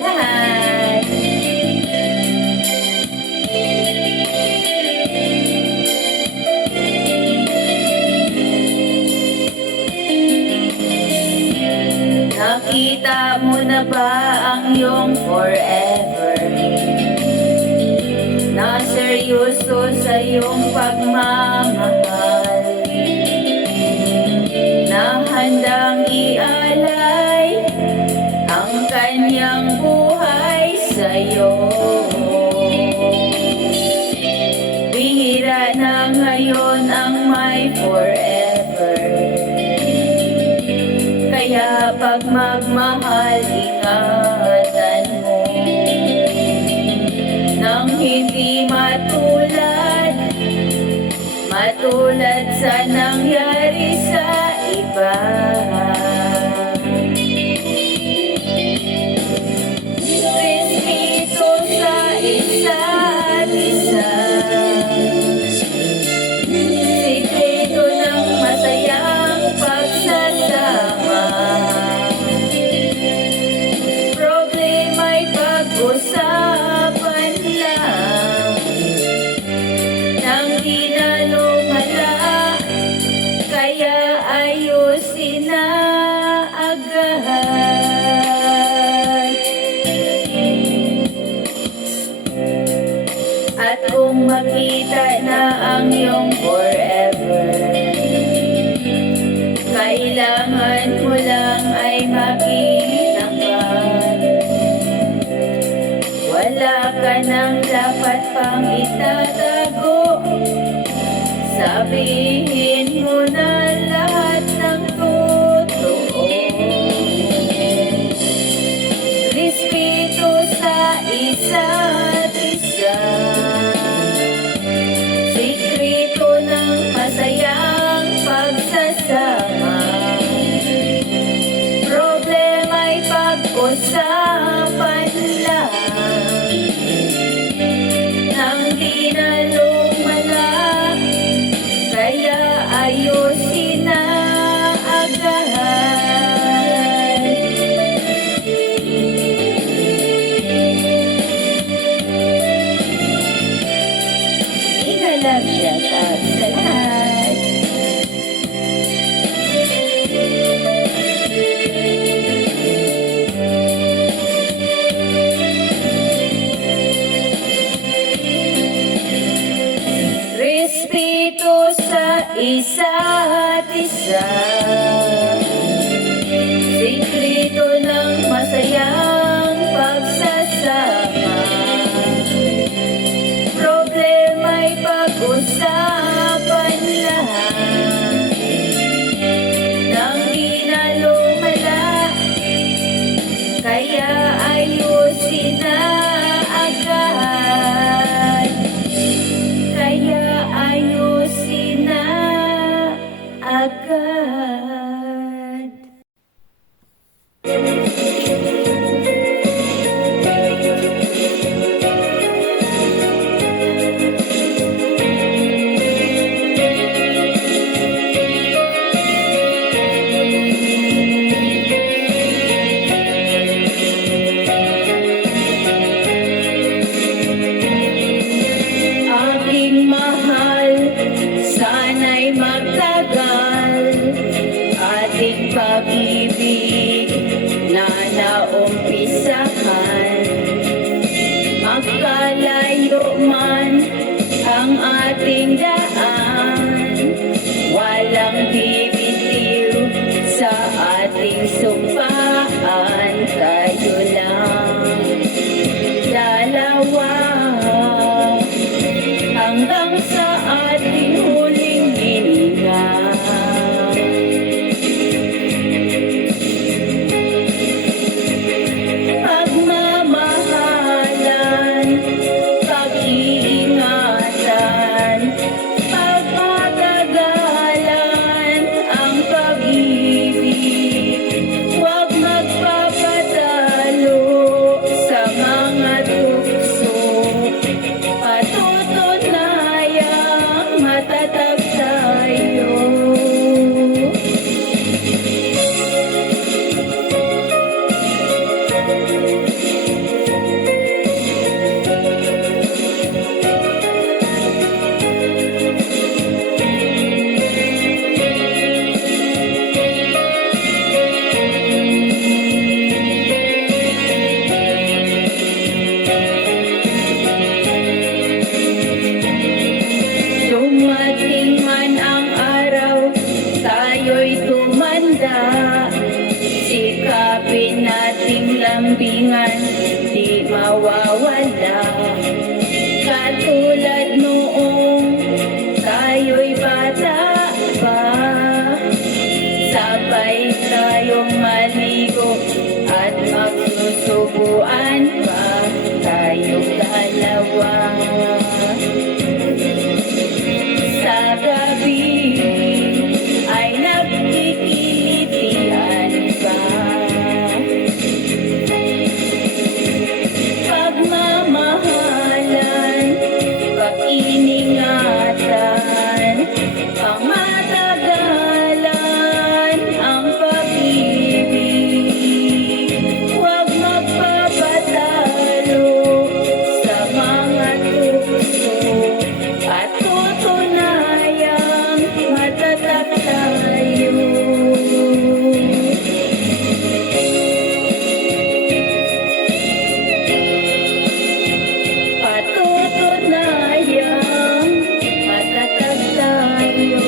lahat. Nakita mo na ba ang iyong forever? Na seryoso sa iyong pagmamahal, na handang ialay ang kanyang buhay sa iyo. Bihira na ngayon ang may forever, kaya pag magmahal, ingatan mo nang hindi matulad sa nangyari sa iba. Respeto sa isa't isa, sikreto ng masayang pagsasama. Problema'y pag-usapan lang nang di na lumala, kaya ayusin na agad. At kung makita na ang iyong forever, kailangan mo lang ay makitakan. Wala ka nang dapat pang itatago, sabihin mo na lahat ng totoo. Respeto sa isa't isa, sikreto ng masayang pagsasama. Problema'y pag-usapan lang nang di na lumala, kaya ayusin na agad. Ingalap siya sa lahat. Respeto sa isa't isa, sikreto ng masayang pagsasama. Problema'y pag-usapan lang nang di na lumala, kaya ayusin na agad. Kaya ayusin na agad. Aking mahal, sana'y magtagal ating pag-ibig na naumpisahan. Magkalayo man ang ating daan, walang bibitiw sa ating sumpaan. Tayo lang dalawa hanggang sa ating huling hininga. Pagmamahalan, pag-iingatan, lambingan, di mawawala. Katulad noong tayo'y bata pa, sabay tayong maligo at magsusubuan pa tayong dalawa. Sa gabi ay nagkikilitian pa, pagmamahalan, pag-iningatan, pangmatagalan ang pag-ibig. Huwag magpapatalo sa mga tukso at tutunayang matatag tayo. Patutunayang matatag tayo.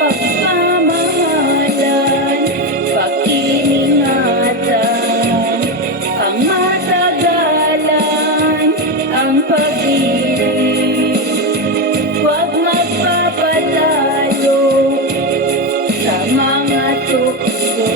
Pagmamahalan, pag-iningatan, pangmatagalan ang pag-ibig. Huwag magpapatalo sa mga tukso.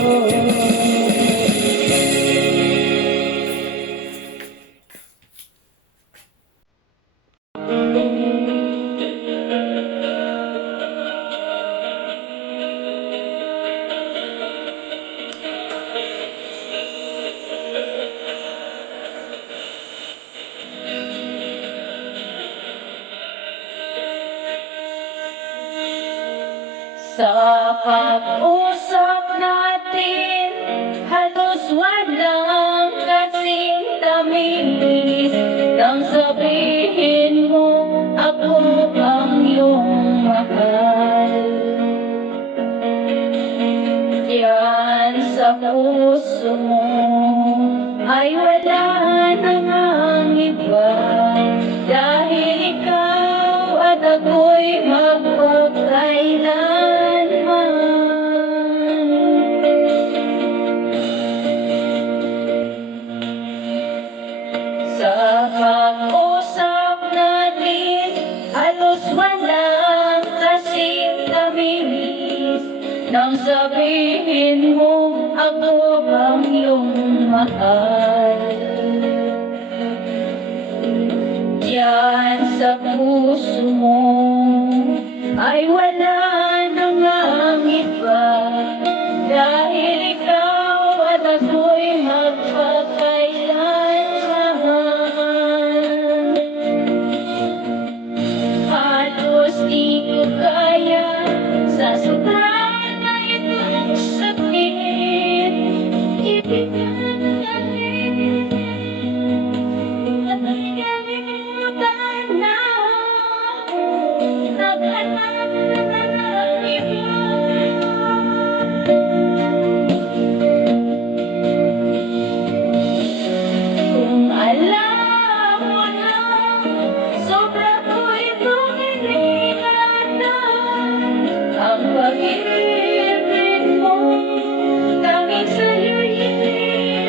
Sa pag-usap natin, halos walang kasing tamis. Nang sabihin mo, ako ang iyong mahal. Yan sa puso mo ay wala nang iba, dahil ikaw at ako'y magpakailanman. Sa pag-usap natin, halos walang kasing tamis. Nang sabihin mo, ako ang iyong mahal. Diyan sa puso mo ay wala nang iba, dahil ikaw at ako'y magpakailanman. Halos di ko kaya sa sobra na itong sakit, ibigay at kalimutan na naghanap ng iba. Kung alam mo na sobra ko itong iningatan, ang pag-ibig mo tanging sa'yo'y hindi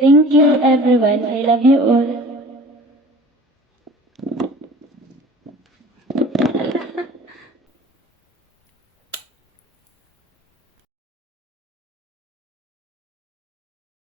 Thank you everyone. I love you all.